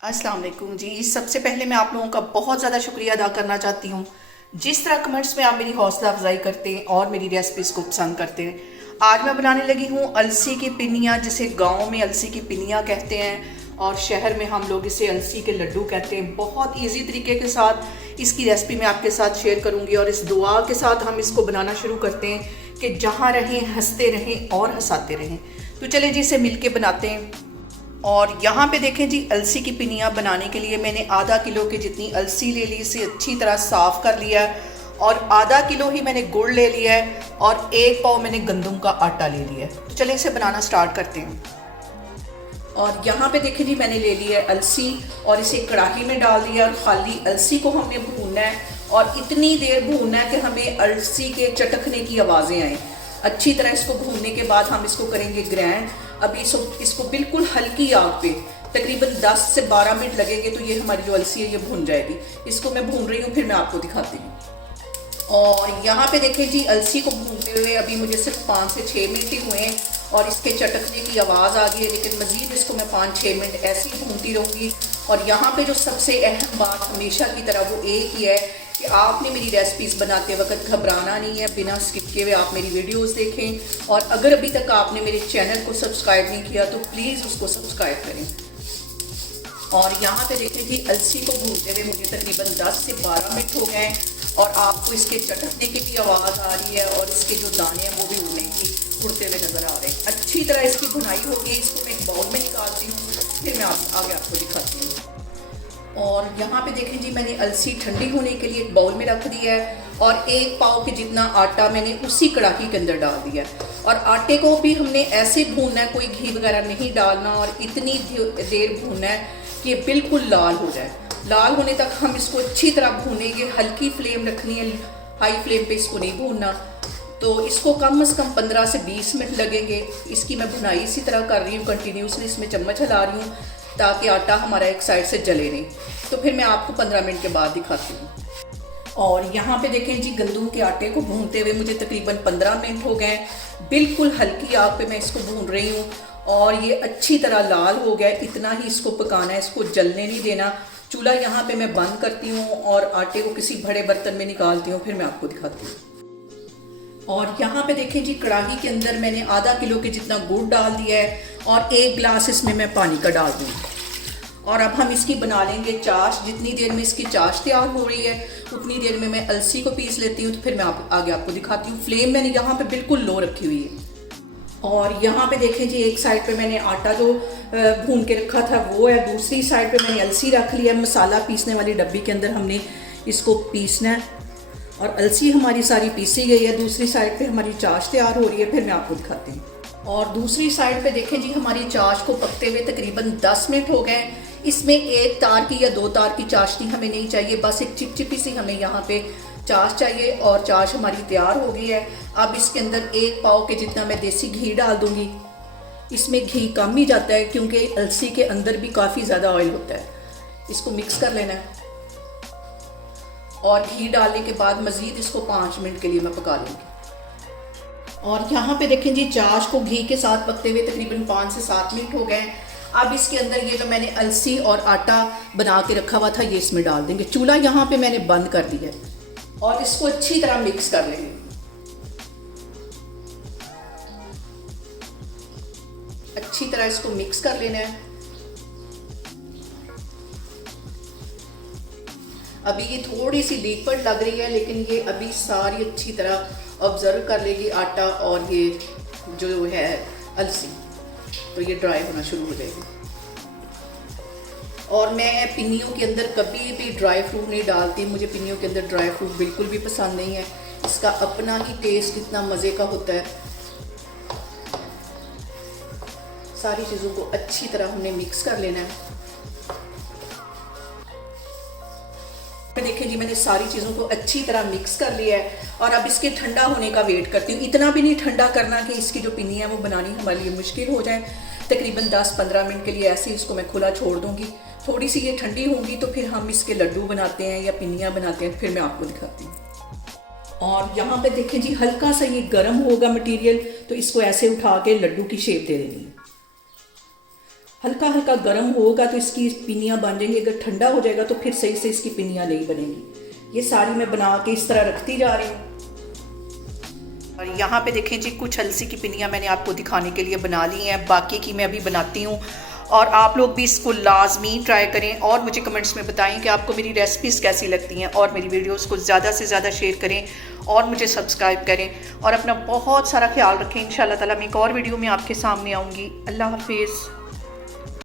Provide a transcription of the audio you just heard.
अस्सलाम वालेकुम जी। सबसे पहले मैं आप लोगों का बहुत ज़्यादा शुक्रिया अदा करना चाहती हूँ जिस तरह कमेंट्स में आप मेरी हौसला अफजाई करते हैं और मेरी रेसिपीज़ को पसंद करते हैं। आज मैं बनाने लगी हूँ अलसी की पिनिया, जिसे गांव में अलसी की पिनिया कहते हैं और शहर में हम लोग इसे अलसी के लड्डू कहते हैं। बहुत इजी तरीके के साथ इसकी रेसिपी मैं आपके साथ शेयर करूँगी और इस दुआ के साथ हम इसको बनाना शुरू करते हैं कि जहाँ रहें हंसते रहें और हंसाते रहें। तो चले जी इसे मिल के बनाते हैं। और यहाँ पे देखें जी, अलसी की पिनिया बनाने के लिए मैंने आधा किलो की जितनी अलसी ले ली, इसे अच्छी तरह साफ़ कर लिया है और आधा किलो ही मैंने गुड़ ले लिया है और एक पाव मैंने गंदम का आटा ले लिया है। तो चलिए इसे बनाना स्टार्ट करते हैं। और यहाँ पे देखें जी, मैंने ले लिया है अलसी और इसे कढ़ाई में डाल दिया और खाली अलसी को हमने भूनना है और इतनी देर भूनना है कि हमें अलसी के चटकने की आवाज़ें आएँ। अच्छी तरह इसको भूनने के बाद हम इसको करेंगे ग्रैंड। अभी इसको बिल्कुल हल्की आग पे तकरीबन 10 से 12 मिनट लगेंगे तो ये हमारी जो अलसी है ये भून जाएगी। इसको मैं भून रही हूँ, फिर मैं आपको दिखाती हूँ। और यहाँ पे देखें जी, अलसी को भूनते हुए अभी मुझे सिर्फ 5 से 6 मिनट ही हुए हैं और इसके चटकने की आवाज़ आ गई है, लेकिन मज़ीद इसको मैं 5-6 मिनट ऐसे ही भूनती रहूँगी। और यहाँ पे जो सबसे अहम बात हमेशा की तरह वो एक ही है कि आपने मेरी रेसिपीज़ बनाते वक्त घबराना नहीं है, बिना स्किप किए हुए आप मेरी वीडियोस देखें। और अगर अभी तक आपने मेरे चैनल को सब्सक्राइब नहीं किया तो प्लीज़ उसको सब्सक्राइब करें। और यहाँ पे देखें जी, अलसी को भूनते हुए मुझे तकरीबन 10 से 12 मिनट हो गए और आपको इसके चटकने की भी आवाज़ आ रही है और इसके जो दाने हैं वो भी उड़ते हुए नज़र आ रहे हैं। अच्छी तरह इसकी भुनाई होगी। इसको मैं एक बाउल में निकालती हूँ, फिर मैं आगे आपको दिखाती हूँ। और यहाँ पे देखें जी, मैंने अलसी ठंडी होने के लिए एक बाउल में रख दिया है और एक पाव के जितना आटा मैंने उसी कढ़ाई के अंदर डाल दिया है। और आटे को भी हमने ऐसे भूनना है, कोई घी वगैरह नहीं डालना और इतनी देर भूनना है कि ये बिल्कुल लाल हो जाए। लाल होने तक हम इसको अच्छी तरह भूनेंगे। हल्की फ्लेम रखनी है, हाई फ्लेम पे इसको नहीं भूनना। तो इसको कम से कम 15 से 20 मिनट लगेंगे। इसकी मैं भुनाई इसी तरह कर रही हूँ, कंटिन्यूसली इसमें चम्मच हिला रही हूँ ताकि आटा हमारा एक साइड से जले नहीं। तो फिर मैं आपको 15 मिनट के बाद दिखाती हूँ। और यहाँ पे देखें जी, गंदम के आटे को भूनते हुए मुझे तकरीबन 15 मिनट हो गए। बिल्कुल हल्की आग पे मैं इसको भून रही हूँ और ये अच्छी तरह लाल हो गया। इतना ही इसको पकाना है, इसको जलने नहीं देना। चूल्हा यहाँ पे मैं बंद करती हूँ और आटे को किसी बड़े बर्तन में निकालती हूँ, फिर मैं आपको दिखाती हूँ। और यहाँ पे देखें जी, कढ़ाई के अंदर मैंने आधा किलो के जितना गुड़ डाल दिया है और 1 गिलास इसमें मैं पानी का डाल दूँगी। और अब हम इसकी बना लेंगे चाश। जितनी देर में इसकी चाश तैयार हो रही है उतनी देर में मैं अलसी को पीस लेती हूँ, तो फिर मैं आगे आपको दिखाती हूँ। फ्लेम मैंने यहाँ पे बिल्कुल लो रखी हुई है। और यहाँ पे देखें जी, एक साइड पे मैंने आटा जो भून के रखा था वो है, दूसरी साइड पे मैंने अलसी रख लिया। मसाला पीसने वाली डब्बी के अंदर हमने इसको पीसना है और अलसी हमारी सारी पीसी गई है। दूसरी साइड पे हमारी चाश तैयार हो रही है, फिर मैं आपको दिखाती हूँ। और दूसरी साइड पे देखें जी, हमारी चाश को पकते हुए तकरीबन 10 मिनट हो गए। इसमें 1 तार की या 2 तार की चाशनी हमें नहीं चाहिए, बस एक चिपचिपी सी हमें यहाँ पे चाश चाहिए। और चाश हमारी तैयार हो गई है। अब इसके अंदर 1 पाव के जितना मैं देसी घी डाल दूँगी। इसमें घी कम ही जाता है क्योंकि अलसी के अंदर भी काफ़ी ज़्यादा ऑयल होता है। इसको मिक्स कर लेना है और घी डालने के बाद मज़ीद इसको 5 मिनट के लिए मैं पका लूँगी। और यहाँ पे देखें जी, चाश को घी के साथ पकते हुए तकरीबन 5 से 7 मिनट हो गए। अब इसके अंदर ये जो मैंने अलसी और आटा बना के रखा हुआ था ये इसमें डाल देंगे। चूल्हा यहाँ पे मैंने बंद कर दिया है और इसको अच्छी तरह मिक्स कर लेंगे। अच्छी तरह इसको मिक्स कर लेना है। अभी ये थोड़ी सी लिक्विड लग रही है, लेकिन ये अभी सारी अच्छी तरह ऑब्जर्व कर लेगी आटा और ये जो है अलसी, तो ये ड्राई होना शुरू हो जाएगी। और मैं पिन्नियों के अंदर कभी भी ड्राई फ्रूट नहीं डालती। मुझे पिन्नियों के अंदर ड्राई फ्रूट बिल्कुल भी पसंद नहीं है। इसका अपना ही टेस्ट इतना मज़े का होता है। सारी चीज़ों को अच्छी तरह हमने मिक्स कर लेना है। देखें जी, मैंने सारी चीज़ों को अच्छी तरह मिक्स कर लिया है और अब इसके ठंडा होने का वेट करती हूँ। इतना भी नहीं ठंडा करना कि इसकी जो पिन्नी है वो बनानी हमारे लिए मुश्किल हो जाए। तकरीबन 10-15 मिनट के लिए ऐसे ही इसको मैं खुला छोड़ दूँगी। थोड़ी सी ये ठंडी होगी तो फिर हम इसके लड्डू बनाते हैं या पिन्नियाँ बनाते हैं, फिर मैं आपको दिखाती हूँ। और यहाँ पे देखें जी, हल्का सा ये गर्म होगा मटेरियल, तो इसको ऐसे उठा के लड्डू की शेप दे देनी है। हल्का हल्का गर्म होगा तो इसकी पिनियाँ बन जाएंगी, अगर ठंडा हो जाएगा तो फिर सही से इसकी पिनियाँ नहीं बनेंगी। ये सारी मैं बना के इस तरह रखती जा रही हूँ। और यहाँ पे देखें जी, कुछ अलसी की पिनियाँ मैंने आपको दिखाने के लिए बना ली हैं, बाकी की मैं अभी बनाती हूँ। और आप लोग भी इसको लाजमी ट्राई करें और मुझे कमेंट्स में बताएं कि आपको मेरी रेसिपीज़ कैसी लगती हैं, और मेरी वीडियोस को ज़्यादा से ज़्यादा शेयर करें और मुझे सब्सक्राइब करें, और अपना बहुत सारा ख्याल रखें। इंशाल्लाह ताला मैं एक और वीडियो में आपके सामने आऊँगी। अल्लाह हाफिज़।